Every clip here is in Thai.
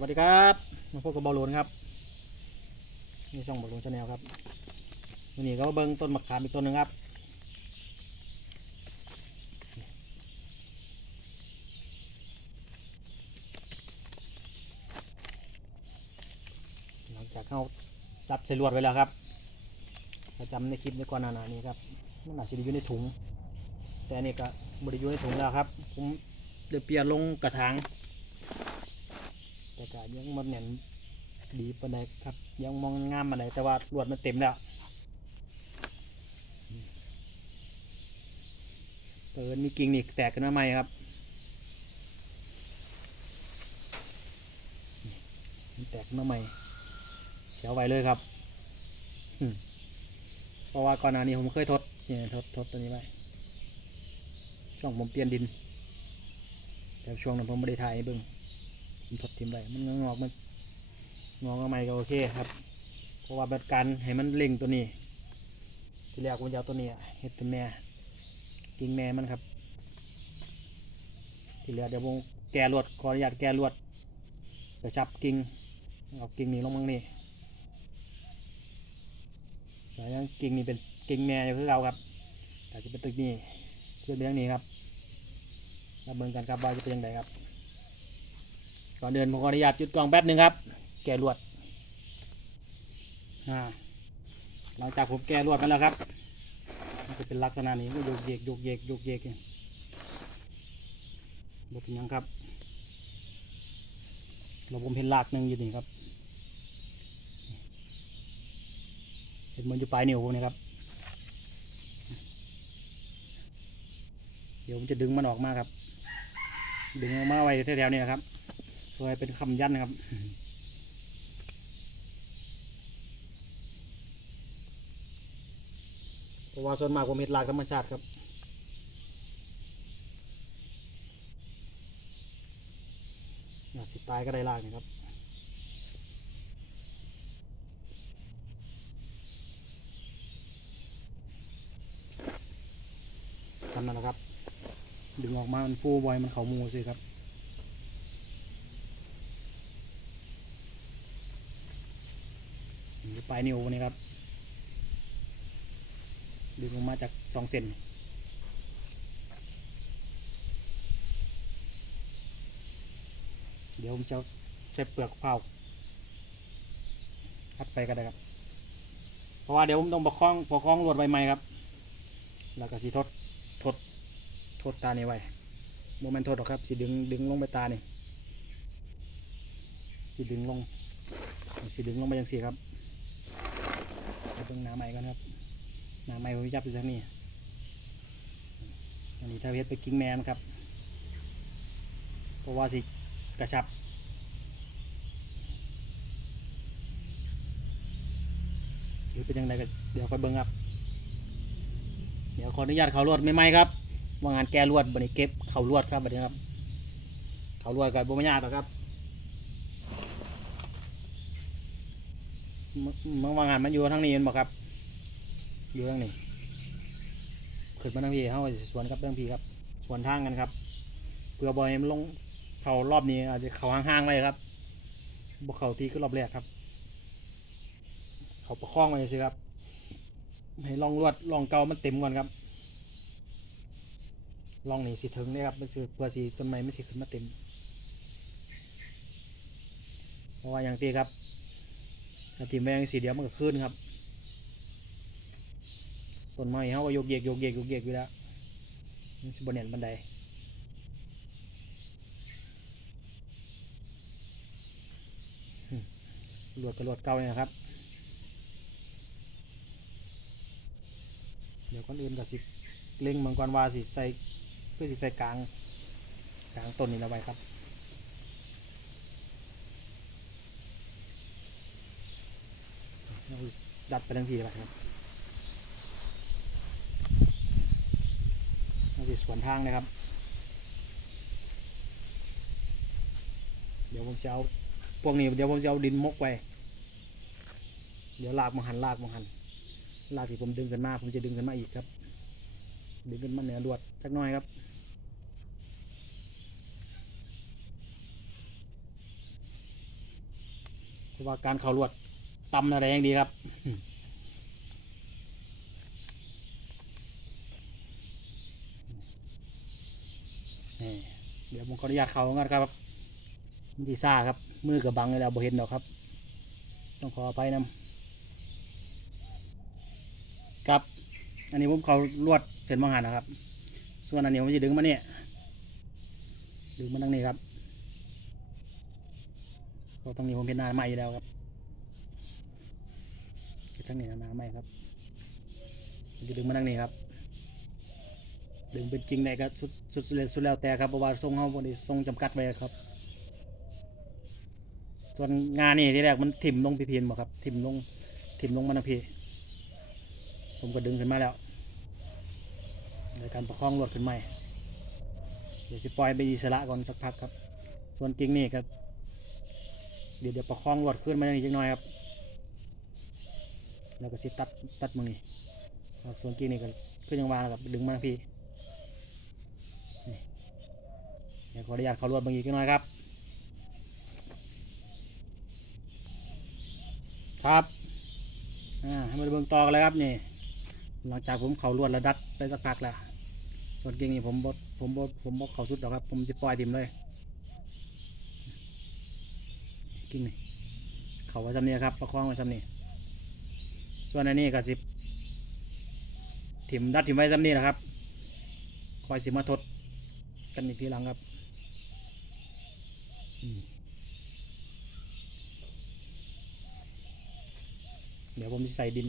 วัสดีครับ มาพบกับบอลลูนครับนี่ช่องบอลลูนชาแนลครับวันนี้ก็มาเบิ้งต้นมะขามอีกต้นหนึ่งครับหลังจากเขาจับใส่ลวดไว้แล้วครับประจำในคลิปในก่อนหน้านี้ครับมันอาจจะอยู่ในถุง แต่นี่ก็บริอยู่ในถุงแล้วครับ ผมเดี๋ยวเปลี่ยนลงกระถาง แต่ก็ยังมันเน่นดีปานใดครับ ยังมองงามปานใดแต่ว่าลวดมันเต็มแล้วเปิดมีกิ่งนี่แตกขึ้นมาใหม่ครับแตกมาใหม่เสียวไว้เลยครับเพราะว่าก่อนหน้านี้ผมเคยทดนี่ยทดทดตัวนี้ไว้ช่วงผมเปลี่ยนดินแต่ช่วงนั้นผมไม่ได้ถ่ายเบิ่ง ผมทดทิมได้มันงอกมันงอกใหม่ก็โอเคครับ เพราะว่าแบบการให้มันเล็งตัวนี้ที่แรกผมจะเอาตัวนี้เห็ดเป็นแม่กิ่งแม่มันครับ ที่เหลือเดี๋ยวผมแก้ลวดขออนุญาตแก้ลวดกระชับกิ่งเอากิ่งนี้ลงมั่งนี่แล้วยังกิ่งนี้เป็นกิ่งแม่อยู่คือเราครับแต่จะเป็นตึกนี้เพื่อเป็นอย่างนี้ครับมาเบิ่งกันครับว่าจะเป็นยังไงครับ ก่อนเดินผมขออนุญาตหยุดกล้องแป๊บหนึ่งครับ แกะลวดอ่าหลังจากผมแกะลวดมาแล้วครับมันจะเป็นลักษณะนี้ก็โยกเยกโยกเยกโยกเยกบเป็นยังครับ เราผมเห็นลากหนึ่งอยู่นี่ครับ เห็นมันอยู่ปลายนิ้วผมนี่ครับ เดี๋ยวผมจะดึงมันออกมาครับ ดึงออกมาไว้แถวๆนี้นะครับ เพื่อให้เป็นคำยันนะครับเพราะว่าส่วนมากผมเห็ดลากธรรมชาติครับอาสิตายก็ได้ลากนะครับทำนั่นแหละครับ ดึงออกมามันฟูบอยมันเขามูสิครับ อยู่ ปลายนิ้วนี่ครับ ดึงออกมาจากสองเซนเดี๋ยวผมจะใช้เปลือกเผาคัดไปก็ได้ครับ เพราะว่าเดี๋ยวผมต้องประคองประคองลวดใบไม้ครับ แล้วก็สีทดทดทดตานี่ไว้โมเมนต์ทดหรอกครับสีดึงดึงลงไปตานี่สีดึงลงสีดึงลงไปยังสีครับ เบิ่งน้าใหม่ก่อนครับน้าใหม่ผมจับอยู่ทางนี้อันนี้ถ้าเพชรไปกิ้งแมนครับเพราะว่าสิกระชับหรือเป็นยังไงก็เดี๋ยวค่อยเบิ่งครับ เดี๋ยวขออนุญาตเขาลวดไม่ไหมครับว่างานแก้ลวดบันนี้เก็บเขาลวดครับบันนี้ครับเขาลวดกับบุญญาตหรอครับ มื่อวางานมันอยู่ทางนี้เห็นบอกครับ อยู่ทางนี้ขึ้นมาทางพี่เขาสวนกับทางพี่ครับ สวนทางกันครับเพื่อบอยมันลงเขารอบนี้อาจจะเขาห่างๆไว้ครับบกเขาทีก็รอบแรกครับ เขาประคองไว้สิครับ ให้ลองลวดลองเกามันเต็มก่อนครับลองนี่สิถึงนี่ครับมันสิเพื่อสีต้นไม้ไม่สิขึ้นมาเต็มเพราะว่าอย่างตีครับ ถ้าทิมแมงสีเดียวมันก็ขึ้นครับต้นไม้เขาก็โยกเยกโยกเยกโยกเยกอยู่แล้วมันสิบนเน็นบันไดอืมลวดกับลวดเก่าเนี่ยนะครับ เดี๋ยวคนอื่นก็สิเล็งมังกรวาสิใส่เพื่อสิใส่กลางกลางต้นนี้เอาไว้ครับ เรา ดัดไปทั้งทีไปครับเราจะสวนทางนะครับ เดี๋ยวผมจะเอาพวกนี้เดี๋ยวผมจะเอาดินมกไว้ เดี๋ยวลากมาหันลากมาหันลากที่ผมดึงกันมาผมจะดึงกันมาอีกครับ ดึงกันมาเหนือลวดสักน่อยครับเพราะว่าการเข้าลวด ตำอะไรอย่างดีครับนี่เดี๋ยวผมขออนุญาตเขากันครับมันดีซ่าครับ มือกับบังเลยแล้วบ่เห็นดอกครับ ต้องขออภัยนำครับ อันนี้ผมเขาลวดเส้นบางหันนะครับ ส่วนอันนี้ผมจะดึงมาเนี่ยดึงมาทางนี้ครับเราตรงนี้ผมเป็นนาใหม่อยู่แล้วครับ ทั้งนี้น้าใหม่ครับจะดึงมาทางนี้ครับ ดึงเป็นจริงได้ก็สุดสุดสุดสุดแล้วแต่ครับเพราะว่าทรงเขาบริทรงจำกัดไว้ครับ ส่วนงานนี่ที่แรกมันถิ่มลงพีเพียนบ่ครับ ถิ่มลงถิ่มลงมาทาพีผมก็ดึงขึ้นมาแล้วในการประคองรถขึ้นใหม่เดี๋ยวสิปล่อยไปอิสระก่อนสักพักครับ ส่วนกิ่งนี่ก็เดี๋ยวเดี๋ยวประคองรถขึ้นมาอย่างนี้จักหน่อยครับ แล้วก็สิตัดตัดมือนี่ครับส่วนกิ่งนี่ก็ขึ้นยังวางแล้วครับดึงมาพีเดี๋ยวขออนุญาตเขารวดบางอีกหน่อยครับ ครับอ่าให้มาเบิ่งต่อกันเลยครับนี่หลังจากผมเขารวดระดับไปสักพักแล้วส่วนเก่งนี่ผมบดผมบดผมบดเข่าสุดหรอกครับ ผมจะปล่อยทิมเลยกิ่งนี่เข่าไว้ซ้ำนี้ครับประคองไว้ซ้ำนี้ ส่วนอันนี้ก็สิบถิ่มดัดถิ่มไว้ซ้ำนี้นะครับ คอยสิมาทดกันอีกทีหลังครับเดี๋ยวผมจะใส่ดิน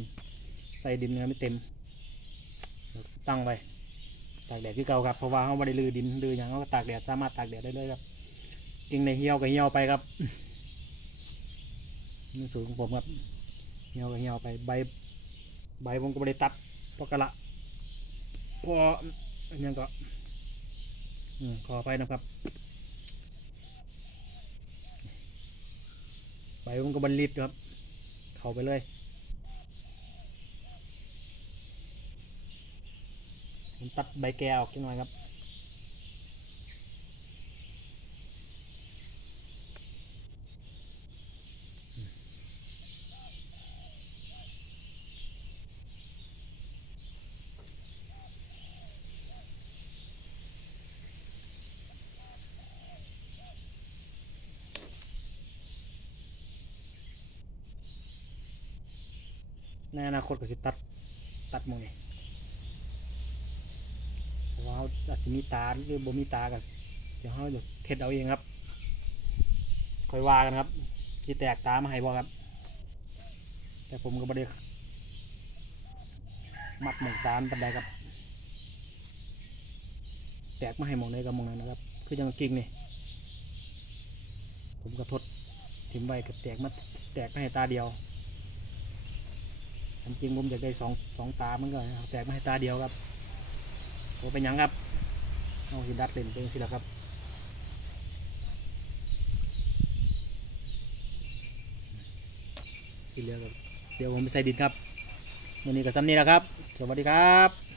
ใส่ดินเนื้อไม่เต็ม ตั้งไว้ ตากแดดที่เก่าครับ เพราะว่าเขาไม่ได้ลือดินลืออย่างเขาก็ตากแดดสามารถตากแดดได้เลยครับกิ่งในเหี่ยวก็เหี่ยวไปครับนี่สูตรของผมครับ เหี่ยวก็เหี่ยวไปใบใบผมก็ไม่ได้ตัดเพราะกะละพออันยังก็ขอไปนะครับไปมันก็บรรลิดครับ เข้าไปเลยผมตัดใบแกออกจังหน่อยครับ ในอนาคตก็สิตัดตัดมองนี่เพราว่าเขาอาจจะมีตาหรือบ่มีตากันเดี๋ยวเขาจะเทสเอาเองครับคอยว่ากันครับสิแตกตามาให้บ่ครับ แต่ผมก็บ่ได้มัดหมองตาปันใดครับ แตกมาให้หมองใดกับมองนั้นนะครับ คือยังกิ่งนี่ผมก็ทดถิ่มไว้กับแตกมาแตกมาให้ตาเดียว อันจริงผมอยากได้สองสองตามันก็นแตกมาให้ตาเดียวครับโอเป็นยังครับเอาสิดัดเล่นเป็นสิละครับที่เหลือครับเดี๋ยวผมไปใส่ดินครับวันนี้ก็ซ้ำนี้แหละครับ สวัสดีครับ